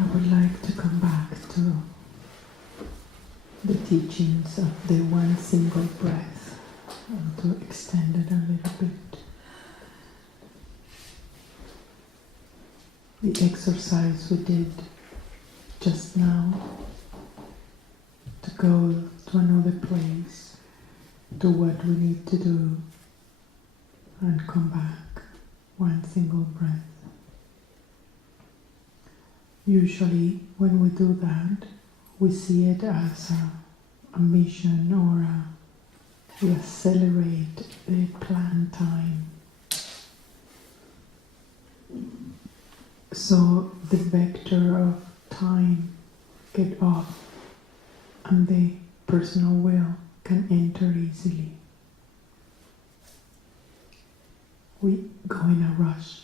I would like to come back to the teachings of the one single breath, and to extend it a little bit. The exercise we did just now, to go to another place, do what we need to do, and come back, one single breath. Usually when we do that, we see it as a mission, or we accelerate the planned time. So the vector of time get off and the personal will can enter easily. We go in a rush.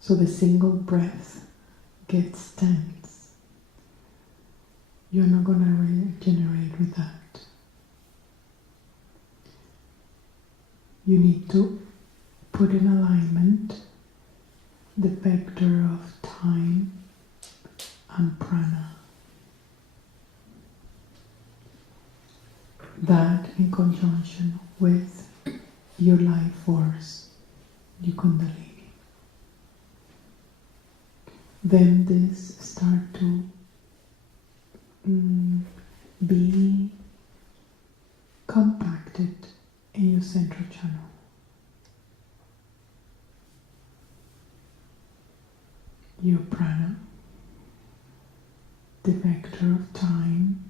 So the single breath gets tense. You're not going to regenerate with that. You need to put in alignment the vector of time and prana. That in conjunction with your life force, your kundalini. Then this start to be compacted in your central channel. Your prana, the vector of time,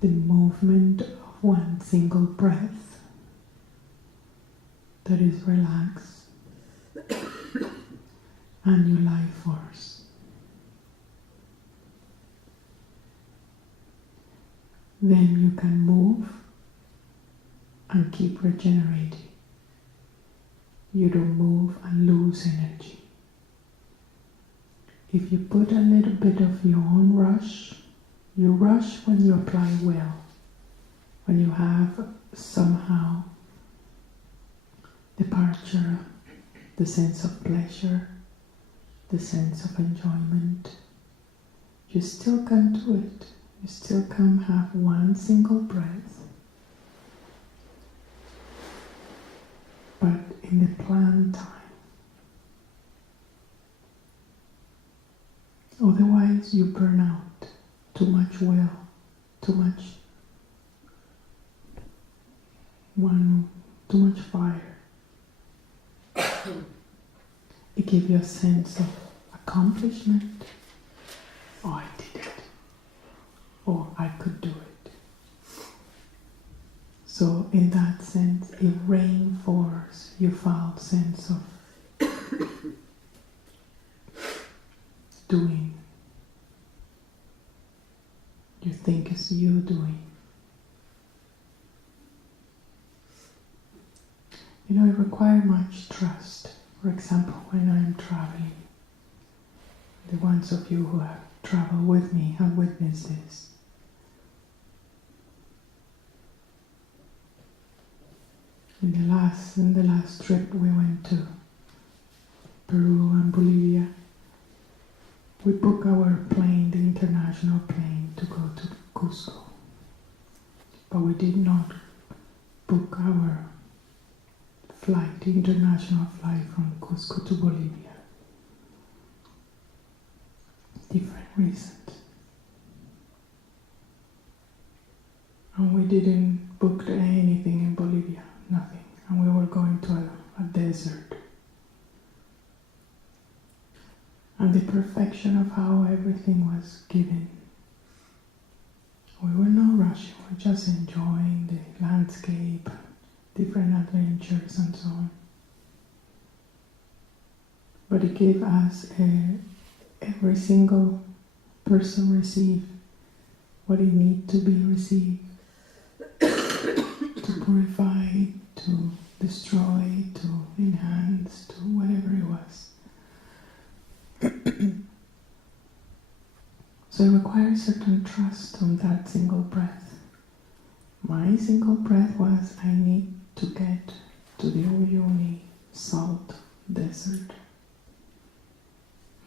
the movement of one single breath that is relaxed, and your life force. Then you can move and keep regenerating. You don't move and lose energy. If you put a little bit of your own rush, you rush when you apply well, when you have somehow departure, the sense of pleasure, the sense of enjoyment. You still can do it. You still can have one single breath, but in the planned time. Otherwise you burn out. Too much will, too much fire. It gives you a sense of accomplishment. Oh, I did it. Oh, I could do it. So in that sense, it reinforces your false sense of doing. You think it's you doing. You know, it requires much trust. For example, when I'm traveling, the ones of you who have traveled with me have witnessed this. In the last trip we went to Peru and Bolivia, we booked our plane, the international plane, to go to Cusco. But we did not book our flight, the international flight from Cusco to Bolivia. Different reasons. And we didn't book anything in Bolivia, nothing. And we were going to a desert. And the perfection of how everything was given. We were not rushing, we were just enjoying the landscape, different adventures and so on. But it gave us every single person received what it needs to be received. To purify, to destroy, to enhance, to whatever it was. So it requires certain trust on that single breath. My single breath was, I need to get to the Uyuni salt desert,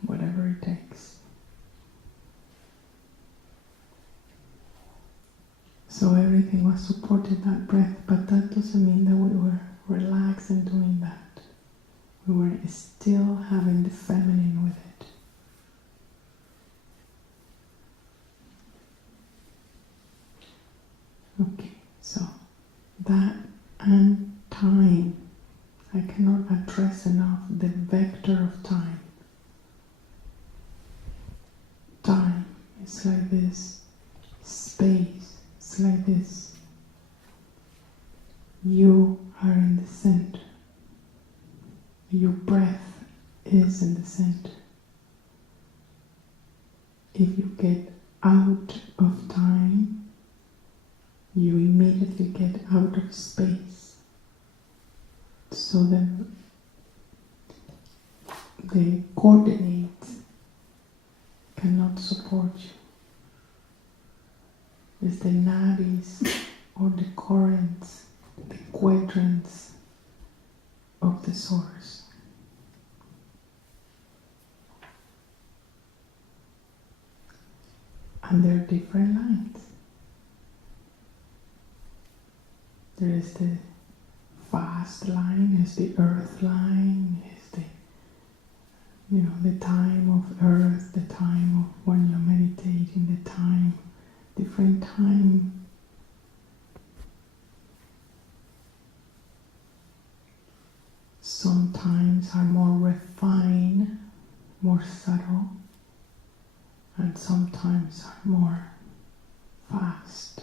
whatever it takes. everything was supporting that breath, but that doesn't mean that we were relaxed and doing that. We were still having the feminine with it. Okay, so that and time. I cannot address enough the vector of time. Time is like this. Space is like this. You are in the center. Your breath is in the center. If you get out of time, you immediately get out of space. So the coordinates cannot support you. It's the nadis or the currents, the quadrants of the source. And there are different lines. There is the fast line, is the earth line, is the time of earth, the time of when you're meditating, the time, different time. Sometimes are more refined, more subtle, and sometimes are more fast.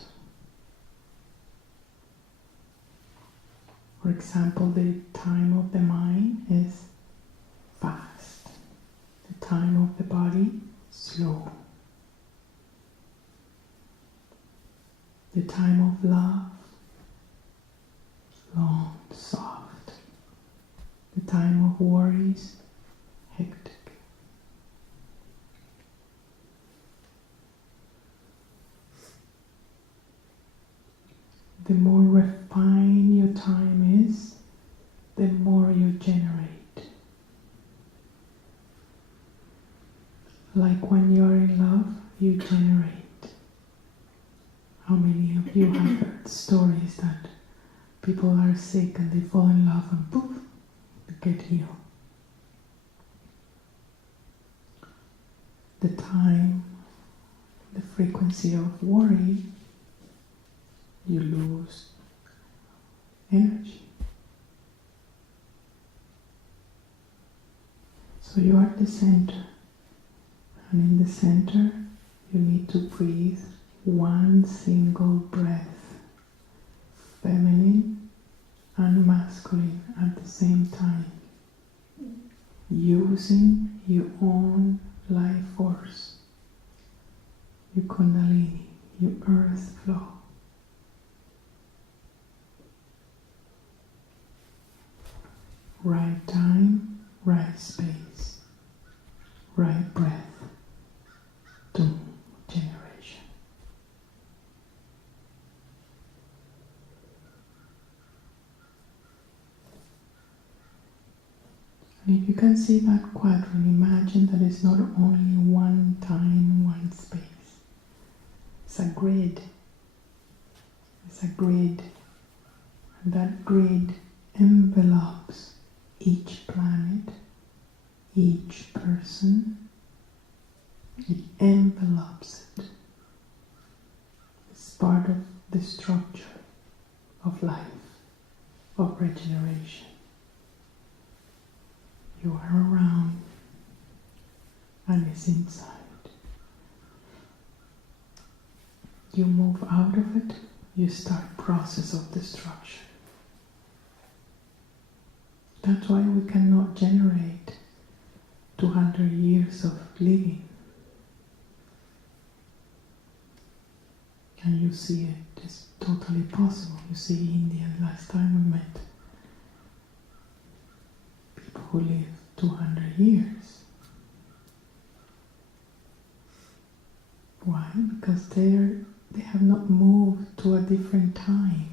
For example, the time of the mind is fast. The time of the body, slow. The time of love, long, soft. The time of worries, hectic. The more refined your time is, the more you generate. Like when you're in love, you generate. How many of you have heard stories that people are sick and they fall in love and poof, they get healed? The time, the frequency of worry, you lose energy. So you are the center, and in the center you need to breathe one single breath, feminine and masculine at the same time, using your own life force, your kundalini, your earth flow. Right time, right space, right breath, doom, generation. And if you can see that quadrant, imagine that it's not only one time, one space. It's a grid. It's a grid. And that grid envelops each planet, each person. It envelops it. It's part of the structure of life, of regeneration. You are around and it's inside. You move out of it, you start process of destruction. That's why we cannot generate 200 years of living. And you see it, it's totally possible. You see India, last time we met, people who live 200 years. Why? Because they have not moved to a different time.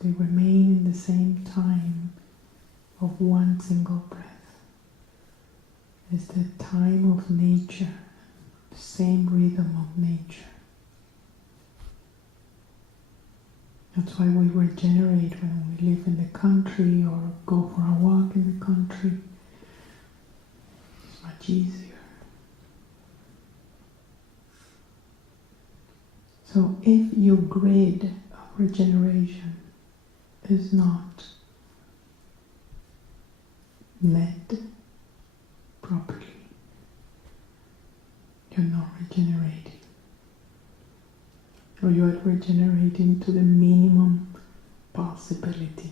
They remain in the same time of one single breath. It's the time of nature, the same rhythm of nature. That's why we regenerate when we live in the country or go for a walk in the country. It's much easier. So if your grid of regeneration is not led properly, you're not regenerating. Or you are regenerating to the minimum possibility.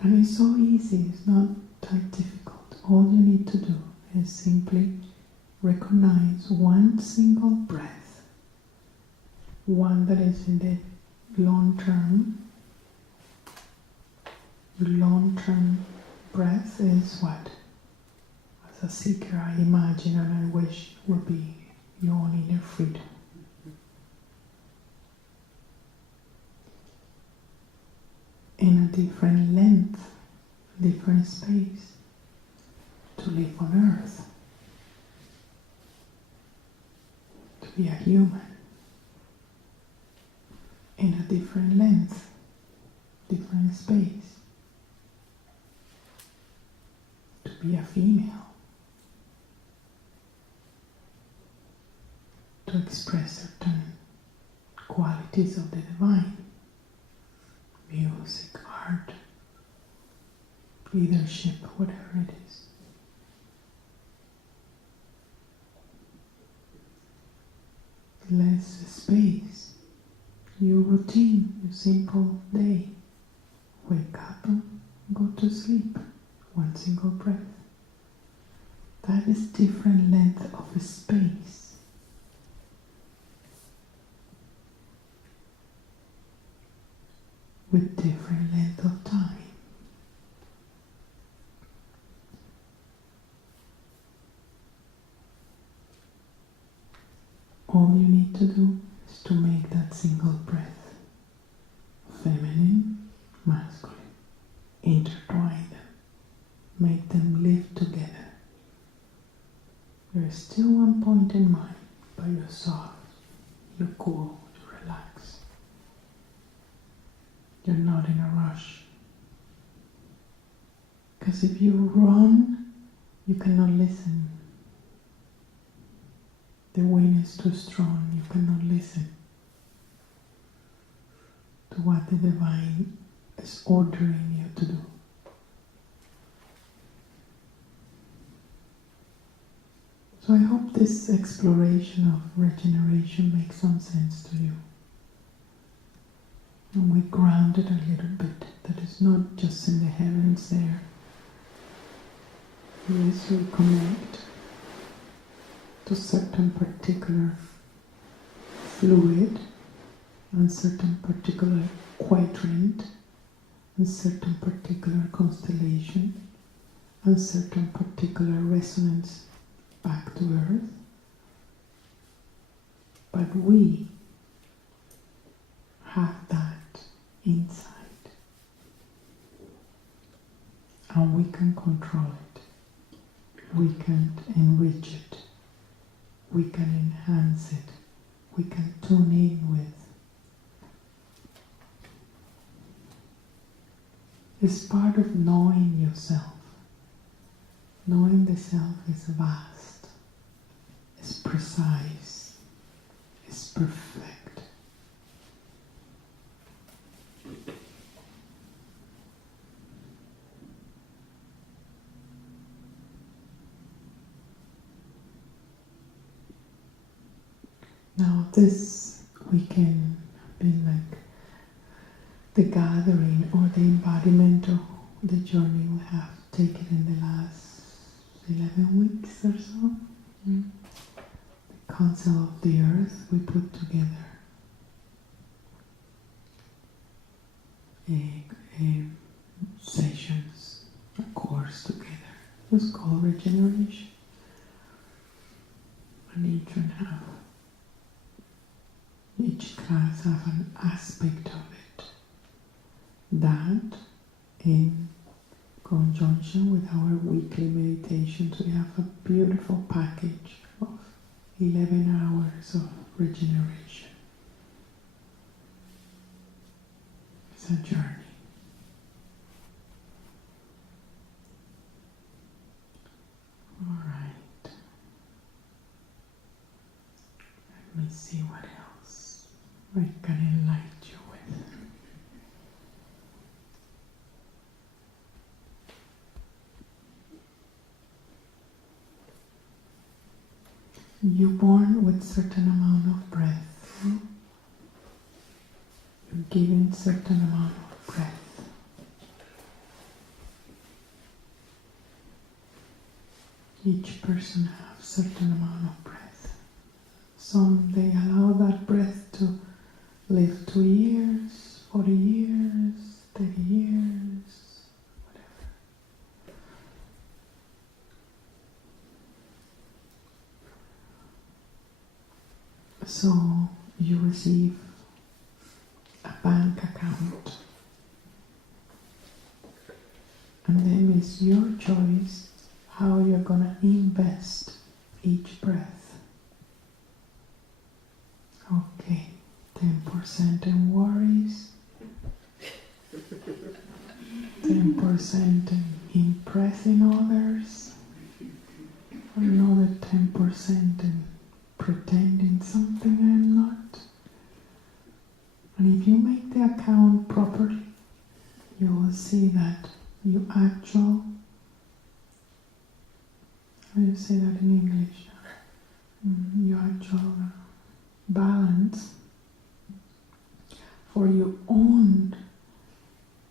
And it's so easy, it's not that difficult. All you need to do is simply recognize one single breath, one that is in the long term. The long-term breath is what? As a seeker, I imagine and I wish would be your own inner freedom. In a different length, different space, to live on earth, to be a human. In a different length, different space, to be a female. To express certain qualities of the divine, music, art, leadership, whatever it is. Less space, your routine, your simple day. Wake up and go to sleep, one single breath. That is different length of space. With different length of time. All you need to do is to make that single breath feminine, masculine, intertwine them, make them live together. There is still one point in mind, but you're soft, you're cool, you're relaxed. You're not in a rush. Because if you run, you cannot listen. The wind is too strong, you cannot listen to what the divine is ordering you to do. So I hope this exploration of regeneration makes some sense to you. And we ground it a little bit, that it's not just in the heavens there. Yes, we connect to certain particular fluid and certain particular quadrant and certain particular constellation and certain particular resonance back to Earth. But we have that inside, and we can control it, we can enrich it, we can enhance it, we can tune in with. It's part of knowing yourself. Knowing the self is vast, it's precise, it's perfect. Now this weekend has been like the gathering or the embodiment of the journey we have taken in the last 11 weeks or so. The Council of the Earth, we put together sessions, a course together. It was called Regeneration. And each class have an aspect of it. That, in conjunction with our weekly meditations, we have a beautiful package of 11 hours of regeneration. It's a journey. All right. Let me see what else I can enlighten you with. You're born with certain amount of breath. You're given certain amount of breath. Each person has certain amount of breath. Some they allow that breath to live 2 years, 40 years, 30 years, whatever. So you receive a bank account, and then it's your choice how you're going to invest each breath. Okay, 10% in worries, 10% in impressing others, another 10% in pretending something I'm not. And if you make the account properly, you will see that you actual, how do you say that in English? Your actual balance for your own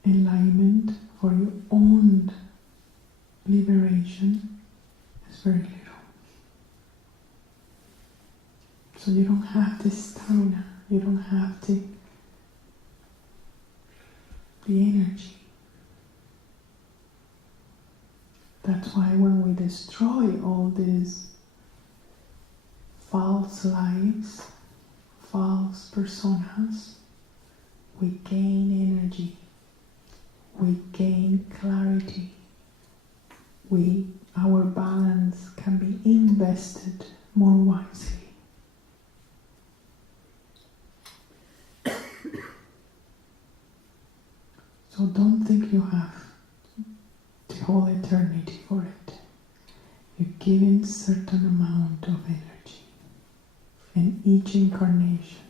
enlightenment, for your own liberation is very little. So you don't have the stamina, you don't have the energy. That's why when we destroy all these false lives, false personas, we gain energy, we gain clarity, our balance can be invested more wisely. So don't think you have the whole eternity for it. You're given certain amount of energy. In each incarnation,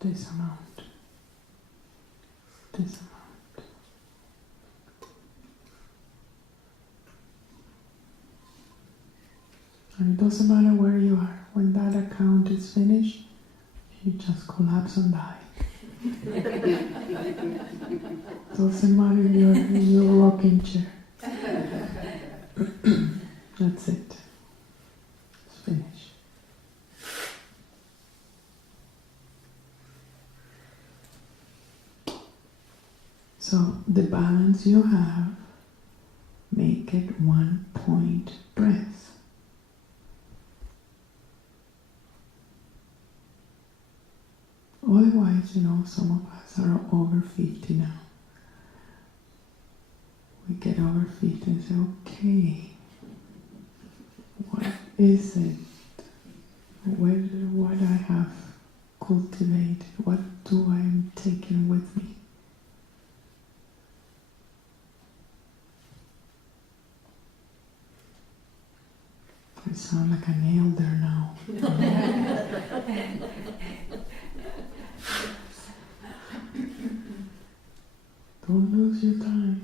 this amount. This amount. And it doesn't matter where you are. When that account is finished, you just collapse and die. Doesn't matter if you're in your rocking chair. That's it. It's finished. So the balance you have, make it 1 point breath. Otherwise, some of us are over 50 now. We get over 50 and say, okay, what is it? What I have cultivated? What do I am taking with me? I sound like an elder now. Don't lose your time.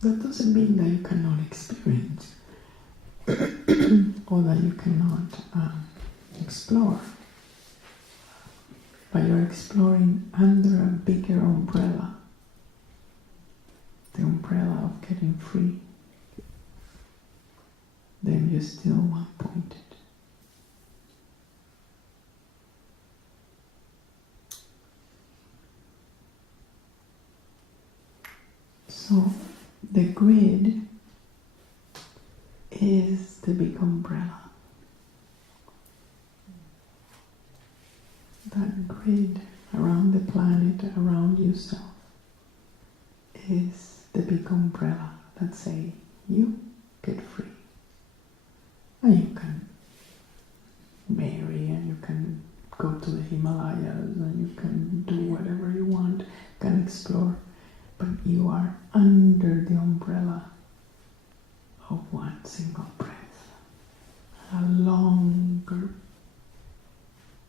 That doesn't mean that you cannot experience or that you cannot explore. But you're exploring under a bigger umbrella. The umbrella of getting free. Then you're still one-pointed. So the grid is the big umbrella. That grid around the planet, around yourself, is the big umbrella that say you get free. And you can marry, and you can go to the Himalayas, and you can do whatever you want, you can explore, but you are under the umbrella of one single breath. A longer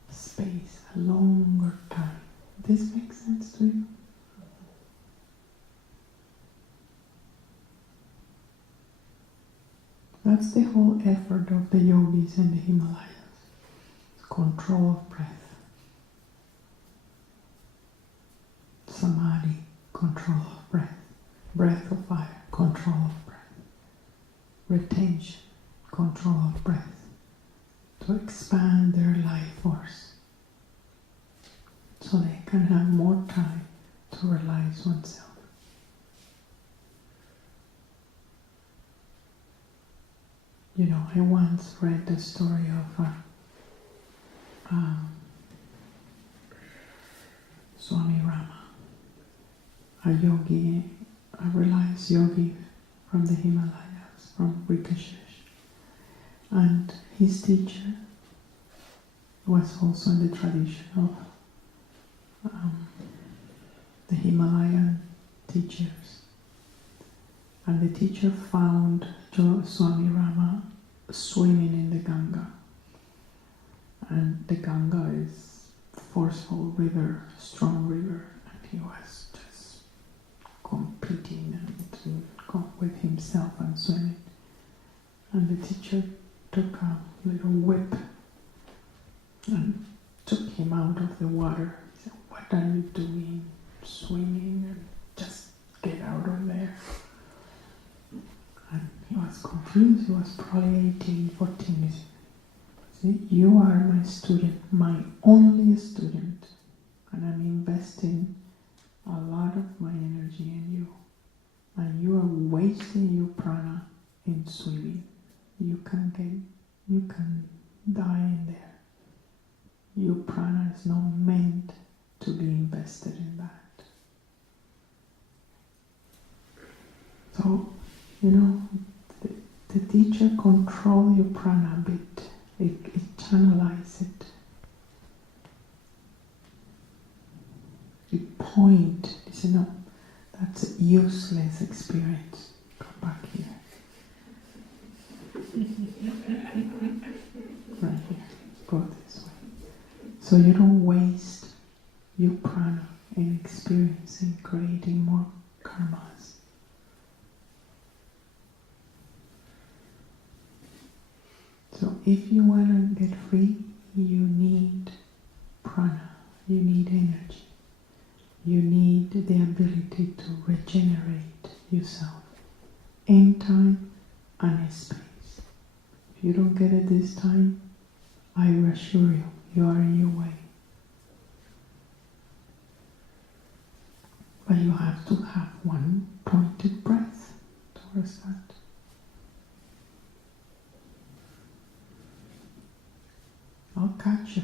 space, a longer time. This makes sense to you? That's the whole effort of the yogis in the Himalayas. Control of breath. Samadhi, control of breath. Breath of fire, control of breath. Retention, control of breath. To expand their life force. So they can have more time to realize oneself. You know, I once read the story of Swami Rama, a yogi, a realized yogi from the Himalayas, from Rishikesh. And his teacher was also in the tradition of the Himalayan teachers. And the teacher found Swami Rama swimming in the Ganga. And the Ganga is a forceful river, strong river, and he was just competing and with himself and swimming. And the teacher took a little whip and took him out of the water. He said, "What are you doing? Swimming? And just get out of there." And he was confused. He was probably 18, 14. He said, "See, you are my student, my only student, and I'm investing a lot of my energy in you. And you are wasting your prana in swimming. You can die in there. Your prana is not meant to be invested in that." So, you know, the teacher control your prana a bit. It channelize it. It point. It says, "No, that's a useless experience. Come back here." Right here. Go this way. So you don't waste your prana in experiencing, creating more karmas. So if you want to get free, you need prana, you need energy, you need the ability to regenerate yourself in time and in space. If you don't get it this time, I assure you, you are in your way. But you have to have one pointed breath towards that. I'll catch you.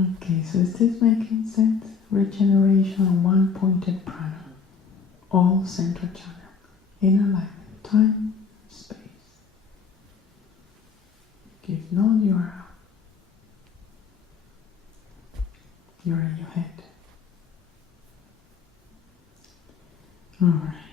Okay, so is this making sense? Regeneration on one pointed prana. All central channel. In alignment. Time, space. If not, you are out. You're in your head. Alright.